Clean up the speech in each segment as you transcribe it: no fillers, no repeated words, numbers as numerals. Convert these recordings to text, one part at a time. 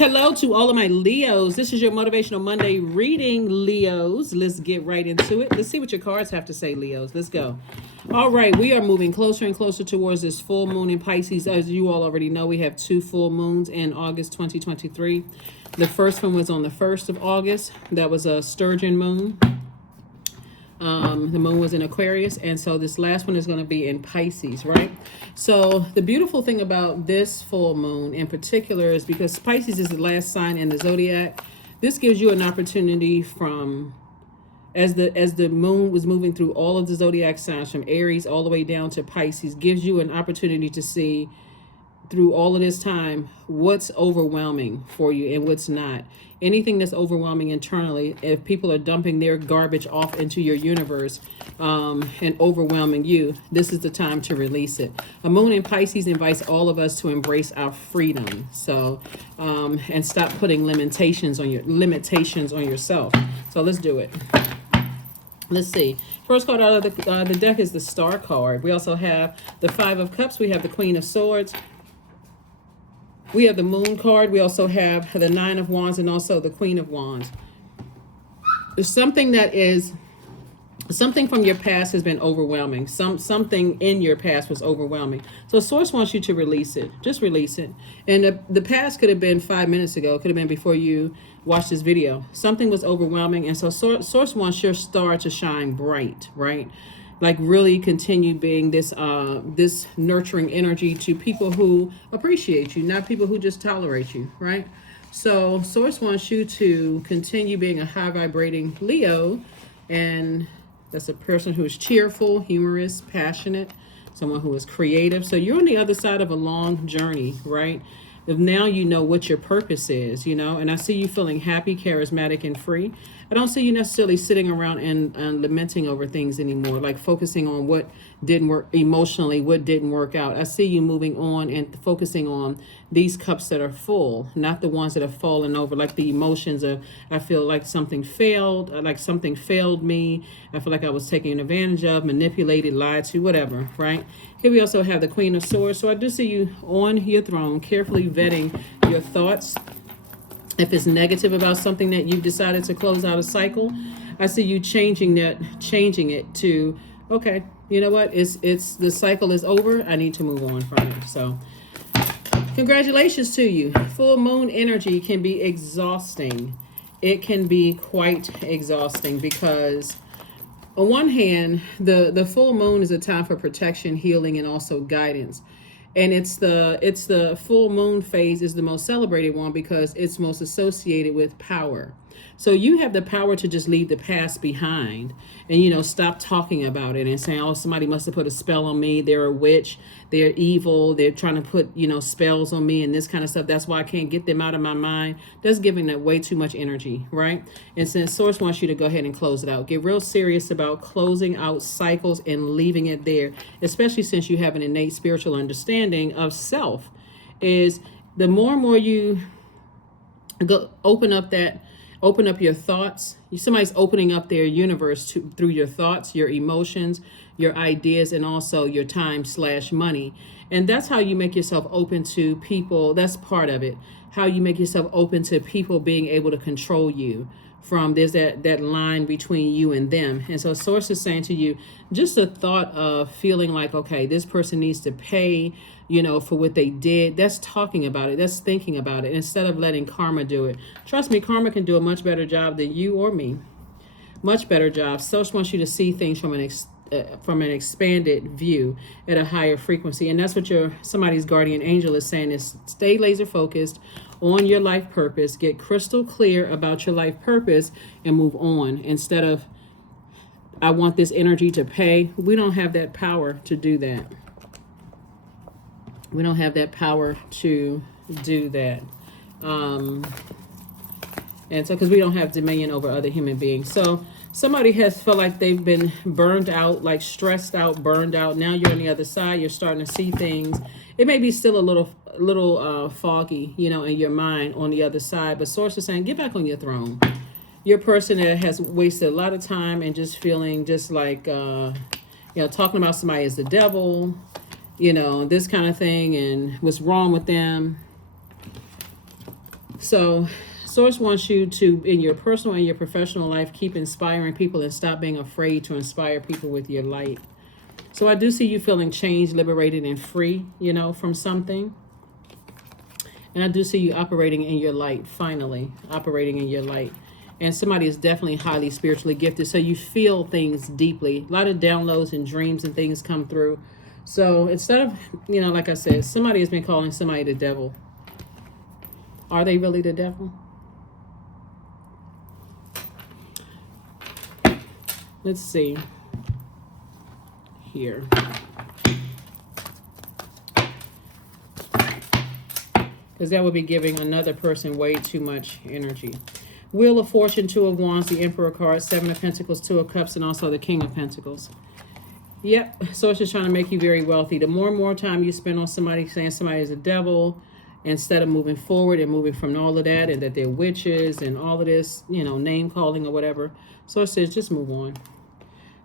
Hello to all of my Leos. This is your Motivational Monday reading, Leos. Let's get right into it. Let's see what your cards have to say, Leos. Let's go. All right, we are moving closer and closer towards this full moon in Pisces. As you all already know, we have 2 full moons in August 2023. The first one was on the 1st of August. That was a sturgeon moon. The moon was in Aquarius, and so this last one is going to be in Pisces, right? So the beautiful thing about this full moon in particular is because Pisces is the last sign in the Zodiac. This gives you an opportunity from as the moon was moving through all of the Zodiac signs from Aries all the way down to Pisces, gives you an opportunity to see through all of this time what's overwhelming for you and what's not. Anything that's overwhelming internally, if people are dumping their garbage off into your universe and overwhelming you, this is the time to release it. A moon in Pisces invites all of us to embrace our freedom. So and stop putting limitations on yourself. So let's do it. Let's see. First card out of the deck is the Star card. We also have the 5 of Cups. We have the Queen of Swords. We have the Moon card. We also have the 9 of Wands and also the Queen of Wands. There's something from your past has been overwhelming. Something in your past was overwhelming. So Source wants you to release it. Just release it. And the past could have been 5 minutes ago. It could have been before you watched this video. Something was overwhelming. And so Source wants your star to shine bright, right? Like really continue being this this nurturing energy to people who appreciate you, not people who just tolerate you, right? So Source wants you to continue being a high vibrating Leo, and that's a person who is cheerful, humorous, passionate, someone who is creative. So you're on the other side of a long journey, right? Of now you know what your purpose is, you know, and I see you feeling happy, charismatic, and free. I don't see you necessarily sitting around and lamenting over things anymore, like focusing on what didn't work emotionally, what didn't work out. I see you moving on and focusing on these cups that are full, not the ones that have fallen over, like the emotions of, I feel like something failed, like something failed me. I feel like I was taken advantage of, manipulated, lied to, whatever, right? Here we also have the Queen of Swords. So I do see you on your throne, carefully vetting your thoughts. If it's negative about something that you've decided to close out a cycle, I see you changing it to, okay, you know what? It's the cycle is over. I need to move on from it. So congratulations to you. Full moon energy can be exhausting. It can be quite exhausting because on one hand, the full moon is a time for protection, healing, and also guidance. And it's the full moon phase is the most celebrated one because it's most associated with power. So you have the power to just leave the past behind and, you know, stop talking about it and saying, oh, somebody must have put a spell on me. They're a witch. They're evil. They're trying to put, you know, spells on me and this kind of stuff. That's why I can't get them out of my mind. That's giving that way too much energy, right? And since Source wants you to go ahead and close it out, get real serious about closing out cycles and leaving it there, especially since you have an innate spiritual understanding of self. Is the more and more you go open up your thoughts. Somebody's opening up their universe through your thoughts, your emotions, your ideas, and also your time/money. And that's how you make yourself open to people. That's part of it. How you make yourself open to people being able to control you. There's that line between you and them. And so Source is saying to you, just the thought of feeling like, okay, this person needs to pay, you know, for what they did. That's talking about it. That's thinking about it instead of letting karma do it. Trust me, karma can do a much better job than you or me. Much better job. Source wants you to see things from an expanded view at a higher frequency. And that's what somebody's guardian angel is saying is stay laser focused on your life purpose, get crystal clear about your life purpose and move on instead of, I want this energy to pay. We don't have that power to do that. We don't have that power to do that. And so, because we don't have dominion over other human beings. So somebody has felt like they've been burned out, like stressed out, burned out. Now you're on the other side. You're starting to see things. It may be still a little foggy, you know, in your mind on the other side. But Source is saying, get back on your throne. You're a person that has wasted a lot of time and just feeling just like, you know, talking about somebody as the devil, you know, this kind of thing and what's wrong with them. So Source wants you to, in your personal and your professional life, keep inspiring people and stop being afraid to inspire people with your light. So I do see you feeling changed, liberated, and free, you know, from something. And I do see you operating in your light, finally, operating in your light. And somebody is definitely highly spiritually gifted. So you feel things deeply. A lot of downloads and dreams and things come through. So instead of, you know, like I said, somebody has been calling somebody the devil. Are they really the devil? Let's see here. Because that would be giving another person way too much energy. Wheel of Fortune, Two of Wands, the Emperor card, Seven of Pentacles, Two of Cups, and also the King of Pentacles. Yep, so it's just trying to make you very wealthy. The more and more time you spend on somebody saying somebody is a devil, instead of moving forward and moving from all of that and that they're witches and all of this, you know, name calling or whatever. So it says just move on.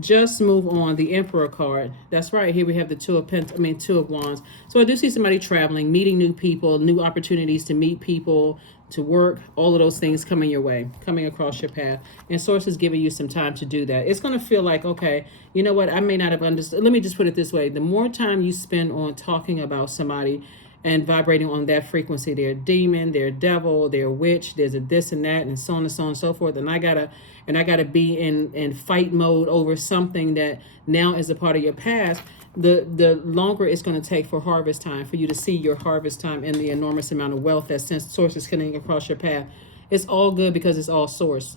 Just move on. The Emperor card. That's right. Here we have the Two of Wands. So I do see somebody traveling, meeting new people, new opportunities to meet people, to work, all of those things coming your way, coming across your path. And Source is giving you some time to do that. It's going to feel like, okay, you know what? I may not have understood. Let me just put it this way. The more time you spend on talking about somebody and vibrating on that frequency, they're a demon, they're a devil, they're a witch, there's a this and that, and so on and so on and so forth. And I gotta be in fight mode over something that now is a part of your past. The longer it's going to take for harvest time, for you to see your harvest time and the enormous amount of wealth that Source is coming across your path. It's all good because it's all Source.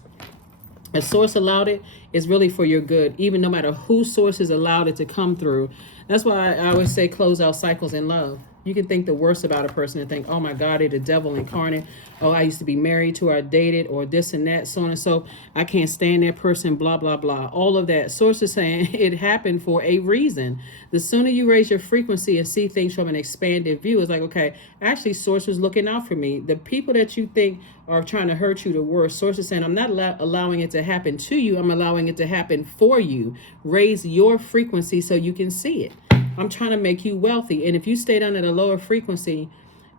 If Source allowed it, it's really for your good, even no matter who Source has allowed it to come through. That's why I always say close out cycles in love. You can think the worst about a person and think, oh my God, they're the devil incarnate. Oh, I used to be married to, or I dated, or this and that, so on and so. I can't stand that person, blah, blah, blah. All of that. Source is saying it happened for a reason. The sooner you raise your frequency and see things from an expanded view, it's like, okay, actually Source was looking out for me. The people that you think are trying to hurt you the worst, Source is saying, I'm not allowing it to happen to you. I'm allowing it to happen for you. Raise your frequency so you can see it. I'm trying to make you wealthy. And if you stay down at a lower frequency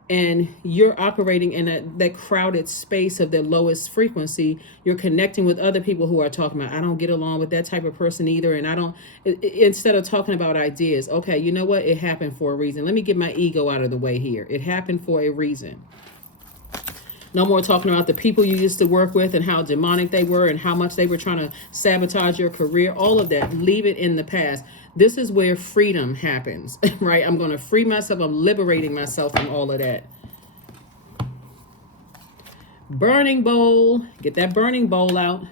and you're operating in that crowded space of the lowest frequency, you're connecting with other people who are talking about, I don't get along with that type of person either. And I don't, instead of talking about ideas, okay, you know what? It happened for a reason. Let me get my ego out of the way here. It happened for a reason. No more talking about the people you used to work with and how demonic they were and how much they were trying to sabotage your career. All of that, leave it in the past. This is where freedom happens, right? I'm going to free myself. I'm liberating myself from all of that. Burning bowl. Get that burning bowl out.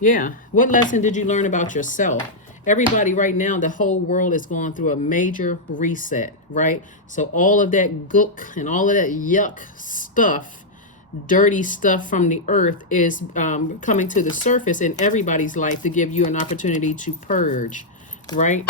Yeah. What lesson did you learn about yourself? Everybody right now, the whole world is going through a major reset, right? So all of that gook and all of that yuck stuff, dirty stuff from the earth is coming to the surface in everybody's life to give you an opportunity to purge, right?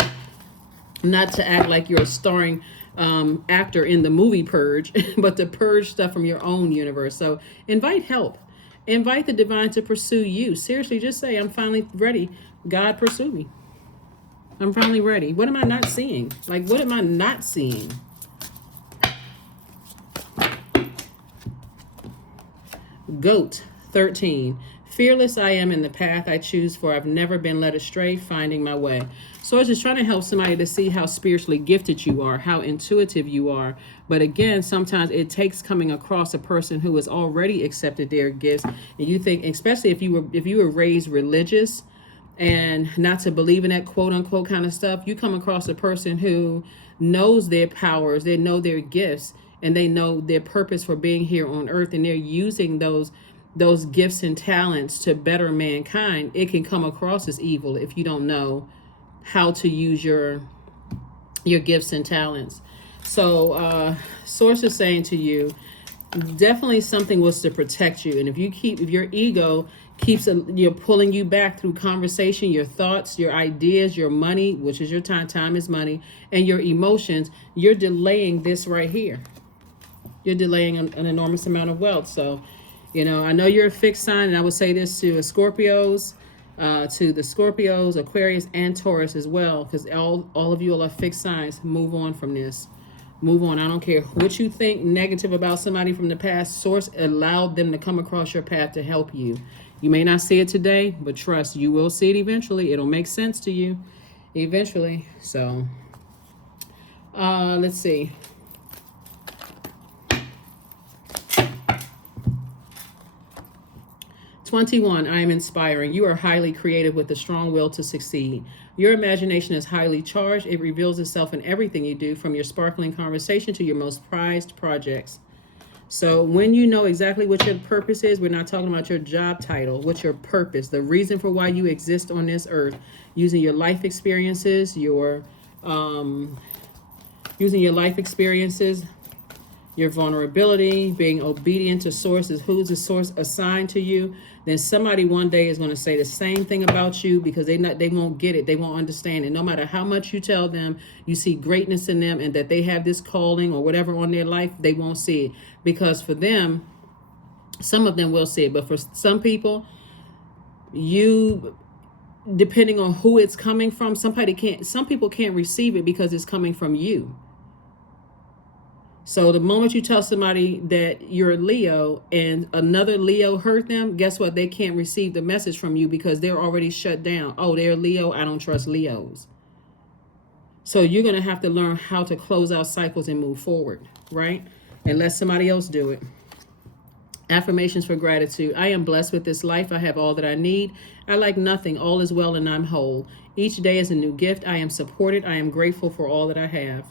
Not to act like you're a starring actor in the movie Purge, but to purge stuff from your own universe. So invite help. Invite the divine to pursue you. Seriously, just say, I'm finally ready. God, pursue me. I'm finally ready. What am I not seeing? Like, what am I not seeing? Goat 13. Fearless I am in the path I choose, for I've never been led astray, finding my way. So it's just trying to help somebody to see how spiritually gifted you are, how intuitive you are. But again, sometimes it takes coming across a person who has already accepted their gifts. And you think, especially if you were raised religious and not to believe in that quote unquote kind of stuff, you come across a person who knows their powers, they know their gifts, and they know their purpose for being here on earth, and they're using those gifts and talents to better mankind. It can come across as evil if you don't know how to use your gifts and talents. So Source is saying to you, definitely something was to protect you. And if your ego keeps pulling you back through conversation, your thoughts, your ideas, your money, which is your time is money, and your emotions, you're delaying this right here. You're delaying an enormous amount of wealth. So, I know you're a fixed sign, and I would say this to Scorpios, Aquarius, and Taurus as well, because all of you are fixed signs. Move on from this. Move on. I don't care what you think negative about somebody from the past. Source allowed them to come across your path to help you. You may not see it today, but trust, you will see it eventually. It'll make sense to you eventually. So, let's see. "21, I am inspiring. You are highly creative with a strong will to succeed. Your imagination is highly charged. It reveals itself in everything you do, from your sparkling conversation to your most prized projects." So when you know exactly what your purpose is, we're not talking about your job title, what's your purpose, the reason for why you exist on this earth, using your life experiences, your vulnerability, being obedient to sources, who's the source assigned to you, then somebody one day is going to say the same thing about you, because they won't get it. They won't understand it. No matter how much you tell them you see greatness in them and that they have this calling or whatever on their life, they won't see it. Because for them, some of them will see it. But for some people, depending on who it's coming from, some people can't receive it because it's coming from you. So the moment you tell somebody that you're a Leo and another Leo hurt them, guess what? They can't receive the message from you because they're already shut down. Oh, they're Leo. I don't trust Leos. So you're going to have to learn how to close out cycles and move forward, right? And let somebody else do it. Affirmations for gratitude. "I am blessed with this life. I have all that I need. I lack nothing. All is well and I'm whole. Each day is a new gift. I am supported. I am grateful for all that I have."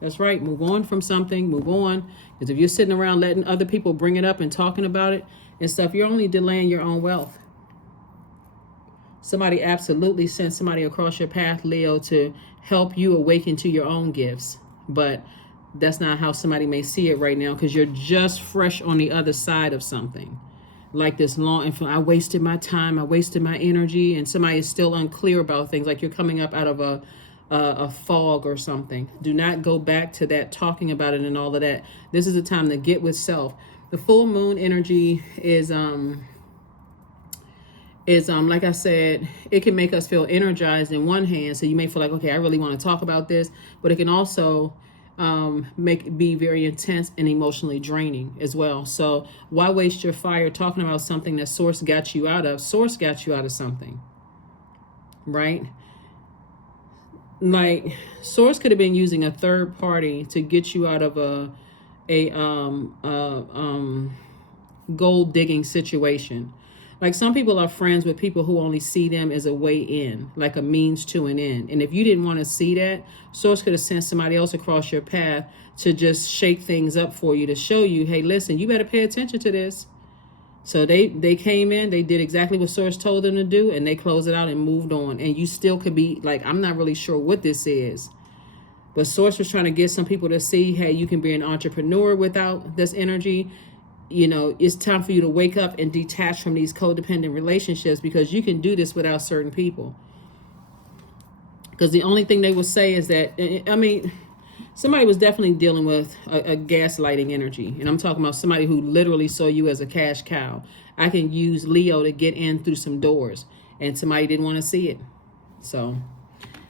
That's right. Move on from something. Move on. Because if you're sitting around letting other people bring it up and talking about it and stuff, you're only delaying your own wealth. Somebody absolutely sent somebody across your path, Leo, to help you awaken to your own gifts. But that's not how somebody may see it right now, because you're just fresh on the other side of something. Like this long, I wasted my time, I wasted my energy, and somebody is still unclear about things, like you're coming up out of a fog or something. Do not go back to that talking about it and all of that. This is a time to get with self. The full moon energy is like I said, it can make us feel energized in one hand. So you may feel like, okay, I really want to talk about this, but it can also be very intense and emotionally draining as well. So why waste your fire talking about something that Source got you out of? Source got you out of something, right? Like Source could have been using a third party to get you out of a gold digging situation. Like some people are friends with people who only see them as a way in, like a means to an end. And if you didn't want to see that, Source could have sent somebody else across your path to just shake things up for you, to show you, hey, listen, you better pay attention to this. So they came in, they did exactly what Source told them to do, and they closed it out and moved on. And you still could be like, I'm not really sure what this is. But Source was trying to get some people to see, hey, you can be an entrepreneur without this energy. You know, it's time for you to wake up and detach from these codependent relationships, because you can do this without certain people. Because the only thing they will say is that, I mean, somebody was definitely dealing with a gaslighting energy. And I'm talking about somebody who literally saw you as a cash cow. I can use Leo to get in through some doors, and somebody didn't want to see it. So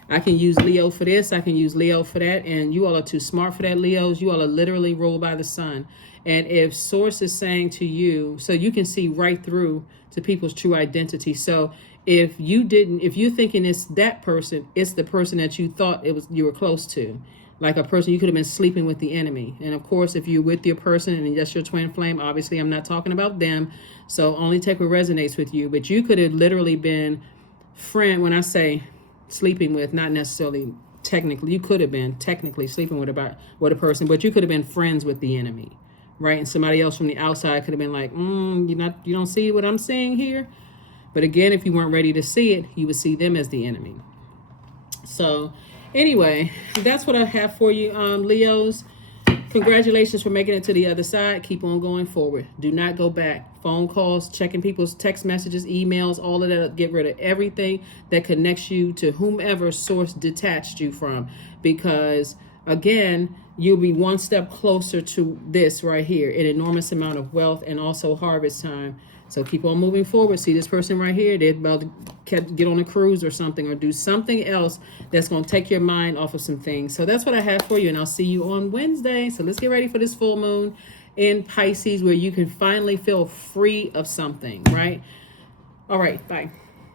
I can use Leo for this, I can use Leo for that, and you all are too smart for that, Leos. You all are literally ruled by the sun. And if Source is saying to you, so you can see right through to people's true identity. So if you're thinking it's that person, it's the person that you thought you were close to. Like a person, you could have been sleeping with the enemy. And of course, if you're with your person and that's your twin flame, obviously I'm not talking about them. So only take what resonates with you. But you could have literally been when I say sleeping with, not necessarily technically, you could have been technically sleeping with a person, but you could have been friends with the enemy, right? And somebody else from the outside could have been like, you don't see what I'm seeing here. But again, if you weren't ready to see it, you would see them as the enemy. So anyway, that's what I have for you, Leos. Congratulations for making it to the other side. Keep on going forward. Do not go back. Phone calls, checking people's text messages, emails, all of that. Get rid of everything that connects you to whomever Source detached you from, because again, you'll be one step closer to this right here, an enormous amount of wealth and also harvest time. So keep on moving forward. See this person right here, they're about to get on a cruise or something, or do something else that's going to take your mind off of some things. So that's what I have for you, and I'll see you on Wednesday. So let's get ready for this full moon in Pisces, where you can finally feel free of something, right? All right, bye.